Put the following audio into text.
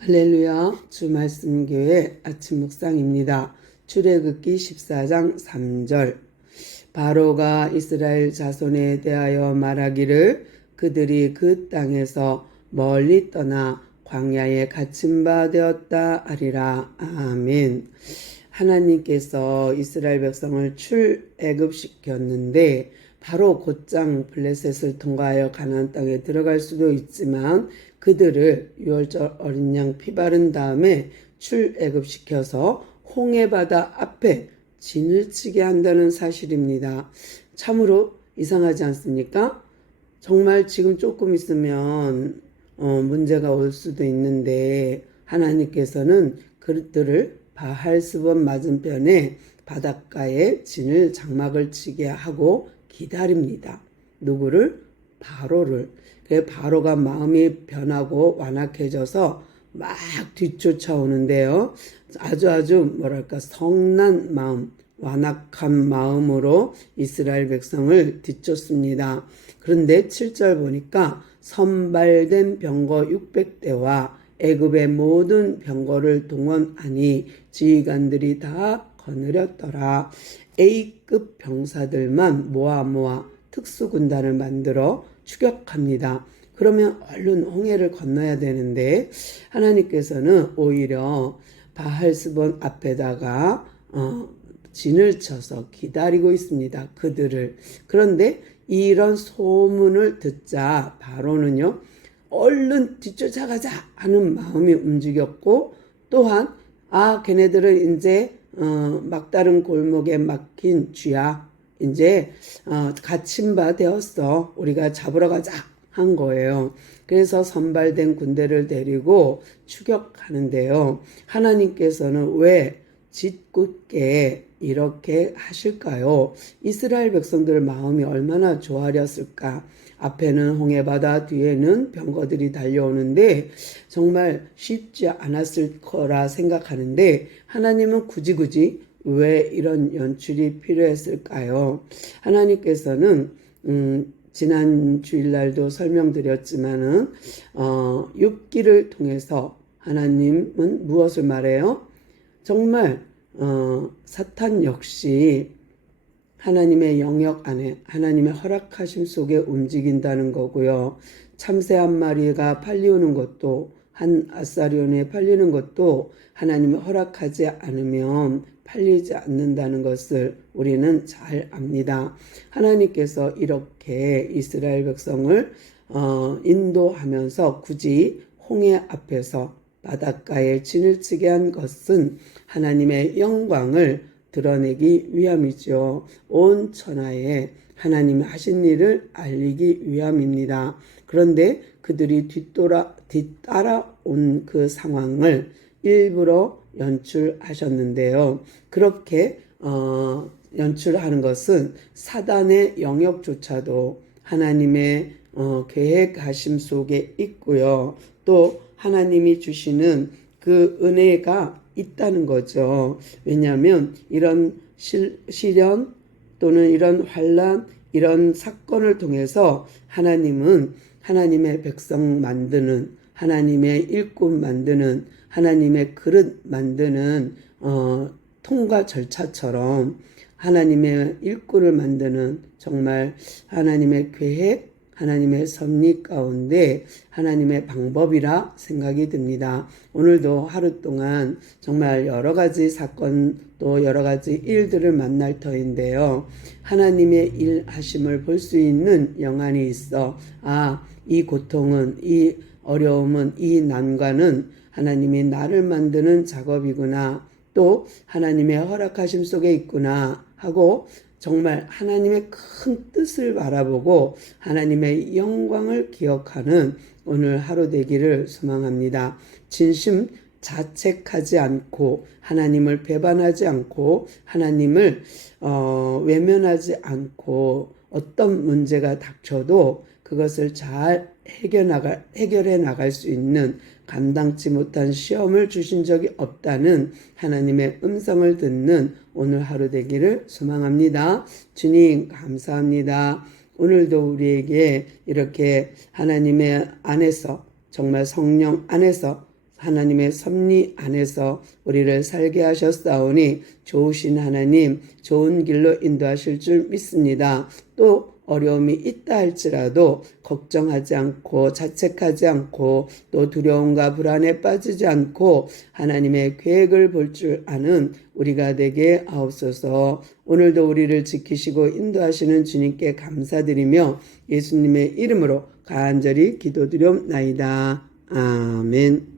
할렐루야. 주 말씀 교회 아침 묵상입니다. 출애굽기 14장 3절. 바로가 이스라엘 자손에 대하여 말하기를 그들이 그 땅에서 멀리 떠나 광야에 갇힌 바 되었다 하리라. 아멘. 하나님께서 이스라엘 백성을 출애굽시켰는데 바로 곧장 블레셋을 통과하여 가나안 땅에 들어갈 수도 있지만 그들을 유월절 어린 양 피 바른 다음에 출애굽시켜서 홍해바다 앞에 진을 치게 한다는 사실입니다. 참으로 이상하지 않습니까? 정말 지금 조금 있으면 문제가 올 수도 있는데 하나님께서는 그들을 바할스본 맞은편에 바닷가에 진을 장막을 치게 하고 기다립니다. 누구를? 바로를. 그래서 바로가 마음이 변하고 완악해져서 막 뒤쫓아오는데요. 아주 뭐랄까 성난 마음, 완악한 마음으로 이스라엘 백성을 뒤쫓습니다. 그런데 7절 보니까 선발된 병거 600대와 애굽의 모든 병거를 동원하니 지휘관들이 다 거느렸더라. A급 병사들만 모아 특수군단을 만들어 추격합니다. 그러면 얼른 홍해를 건너야 되는데 하나님께서는 오히려 바할스본 앞에다가 진을 쳐서 기다리고 있습니다. 그들을. 그런데 이런 소문을 듣자 바로는요 얼른 뒤쫓아가자 하는 마음이 움직였고 또한 걔네들은 이제 막다른 골목에 막힌 쥐야 이제 갇힌 바 되었어. 우리가 잡으러 가자 한 거예요. 그래서 선발된 군대를 데리고 추격하는데요. 하나님께서는 왜 짓궂게 이렇게 하실까요? 이스라엘 백성들 마음이 얼마나 조아렸을까? 앞에는 홍해바다, 뒤에는 병거들이 달려오는데 정말 쉽지 않았을 거라 생각하는데 하나님은 굳이 왜 이런 연출이 필요했을까요? 하나님께서는 지난 주일날도 설명드렸지만은 욥기를 통해서 하나님은 무엇을 말해요? 정말 사탄 역시 하나님의 영역 안에 하나님의 허락하심 속에 움직인다는 거고요. 참새 한 마리가 팔리우는 것도 한 아사리온에 팔리는 것도 하나님이 허락하지 않으면 팔리지 않는다는 것을 우리는 잘 압니다. 하나님께서 이렇게 이스라엘 백성을 인도하면서 굳이 홍해 앞에서 바닷가에 진을 치게 한 것은 하나님의 영광을 드러내기 위함이죠. 온 천하에 하나님이 하신 일을 알리기 위함입니다. 그런데 그들이 뒤따라온 그 상황을 일부러 연출하셨는데요. 그렇게 연출하는 것은 사단의 영역조차도 하나님의 계획하심 속에 있고요. 또 하나님이 주시는 그 은혜가 있다는 거죠. 왜냐하면 이런 시련 또는 이런 환난, 이런 사건을 통해서 하나님은 하나님의 백성 만드는, 하나님의 일꾼 만드는, 하나님의 그릇 만드는 통과 절차처럼 하나님의 일꾼을 만드는 정말 하나님의 계획, 하나님의 섭리 가운데 하나님의 방법이라 생각이 듭니다. 오늘도 하루 동안 정말 여러 가지 사건 또 여러 가지 일들을 만날 터인데요. 하나님의 일하심을 볼 수 있는 영안이 있어 이 고통은 이 어려움은 이 난관은 하나님이 나를 만드는 작업이구나 또 하나님의 허락하심 속에 있구나 하고 정말 하나님의 큰 뜻을 바라보고 하나님의 영광을 기억하는 오늘 하루 되기를 소망합니다. 진심 자책하지 않고 하나님을 배반하지 않고 하나님을 외면하지 않고 어떤 문제가 닥쳐도 그것을 잘 해결해 나갈 수 있는 감당치 못한 시험을 주신 적이 없다는 하나님의 음성을 듣는 오늘 하루 되기를 소망합니다. 주님 감사합니다. 오늘도 우리에게 이렇게 하나님의 안에서 정말 성령 안에서 하나님의 섭리 안에서 우리를 살게 하셨사오니 좋으신 하나님, 좋은 길로 인도하실 줄 믿습니다. 또 어려움이 있다 할지라도 걱정하지 않고 자책하지 않고 또 두려움과 불안에 빠지지 않고 하나님의 계획을 볼 줄 아는 우리가 되게 하옵소서. 오늘도 우리를 지키시고 인도하시는 주님께 감사드리며 예수님의 이름으로 간절히 기도드리옵나이다. 아멘.